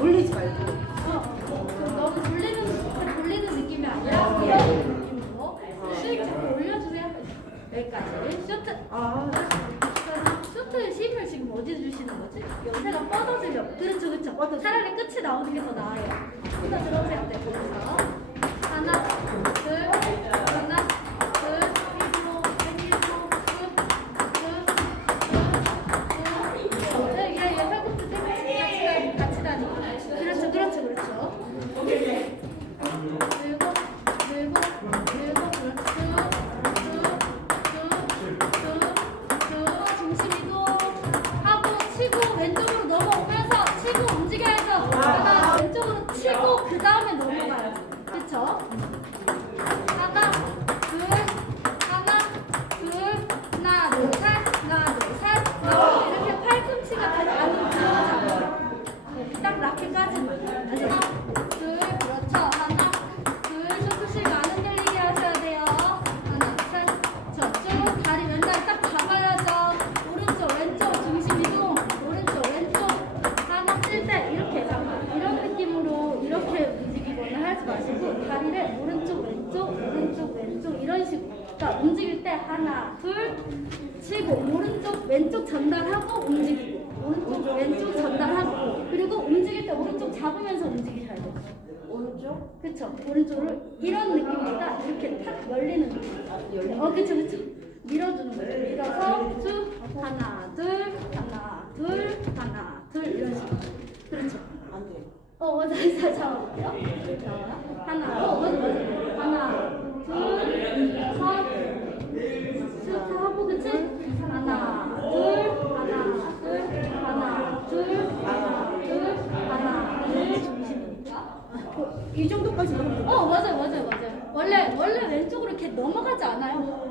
돌리지 말고. 그럼 너는 돌리는 돌리는 느낌이 아니라 그냥 느낌으로 수익 자꾸 올려주세요. 여기까지. 쇼트. 아. 쇼트 힘을 지금 어디 주시는 거지? 연세가 뻗어지려. 그렇죠, 그렇죠. 차라리 끝이 나오는 게 더 나아요. 일단 들어오세요. 네, 거기서. 마시고 다리를 오른쪽 왼쪽 오른쪽 왼쪽 이런 식으로. 그러니까 움직일 때 하나 둘 치고 오른쪽 왼쪽 전달하고 움직이고 오른쪽 왼쪽 전달하고 그리고 움직일 때 오른쪽 잡으면서 움직이셔야 돼요. 오른쪽? 그쵸? 오른쪽을 이런 느낌보다 이렇게 탁 열리는 느낌. 어 그쵸 그쵸? 밀어주는 거죠 밀어서 쭉 하나 둘 하나 둘 이런 식으로 그렇죠 안 돼. 자 하나 어 맞아 맞아 하나 둘셋 하고 그치 하나 둘 하나 둘 하나 둘 하나 둘 하나 둘. 이 정도까지. 어 맞아요 맞아요 맞아요. 원래 원래 왼쪽으로 이렇게 넘어가지 않아요